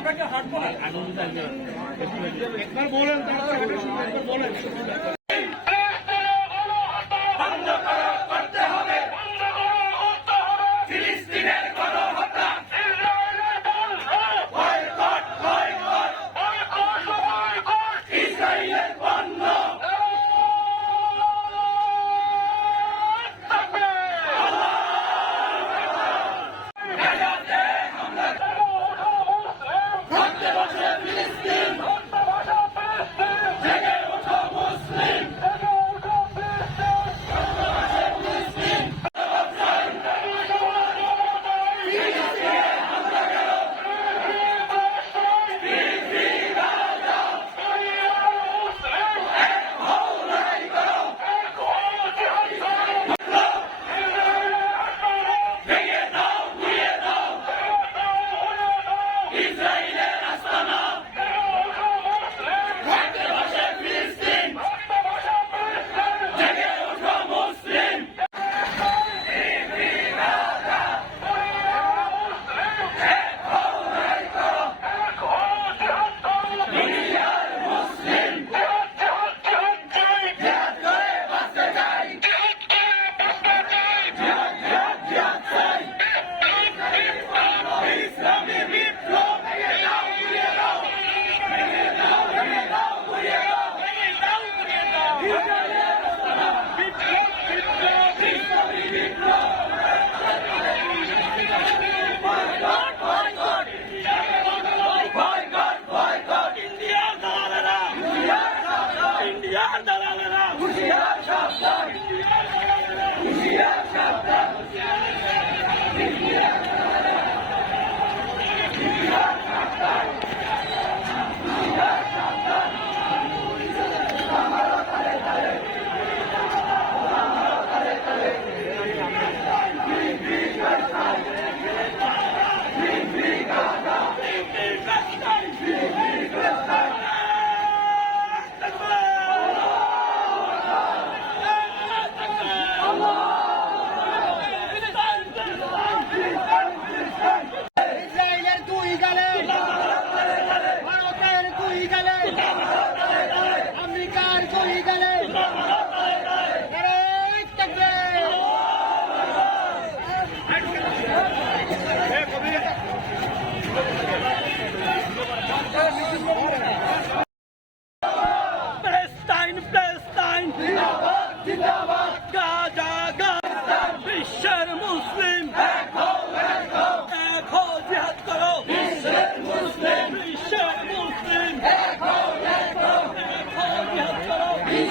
আমরা কি হাঁটবো না বলেন বলেন।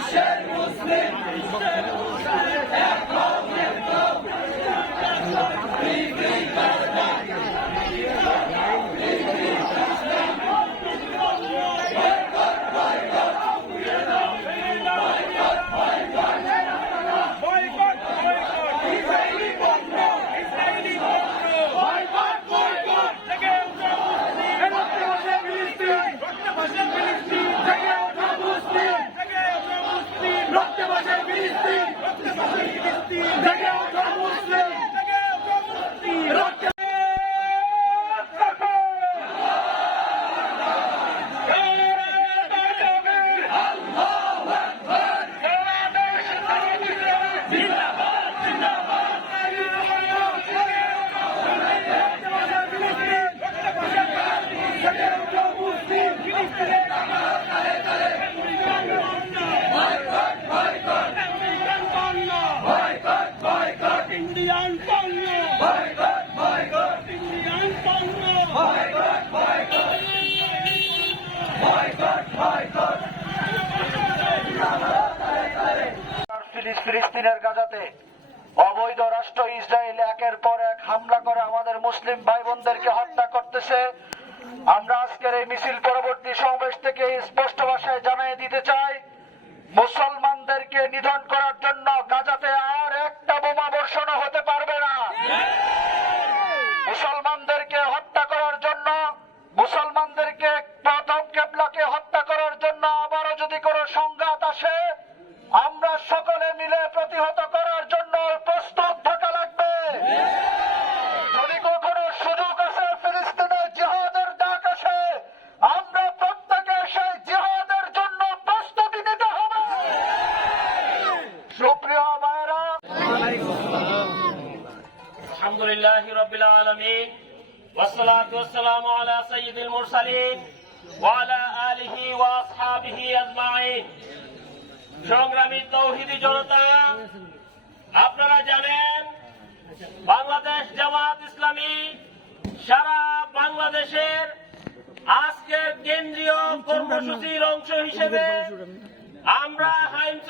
Ще й ফিলিস্তিনের গাজাতে অবৈধ রাষ্ট্র ইসরায়েল একের পর এক হামলা করে আমাদের মুসলিম ভাই বোনদেরকে হত্যা করতেছে। আমরা আজকের এই মিছিল পরবর্তী সমাবেশ থেকে স্পষ্ট ভাষায় জানিয়ে দিতে চাই, মুসলমানদেরকে নিধন করার জন্য গাজাতে আর একটা বোমা বর্ষণ হতে পারবে না। الحمد لله رب العالمين والصلاة والسلام على سيد المرسلين وعلى آله وأصحابه أجمعين সংগ্রামী তৌহিদি জনতা আপনারা জানেন বাংলাদেশ জামাত ইসলামী সারা বাংলাদেশের আজকের কেন্দ্রীয় কর্মসূচির অংশ হিসেবে আমরা হাইমচরে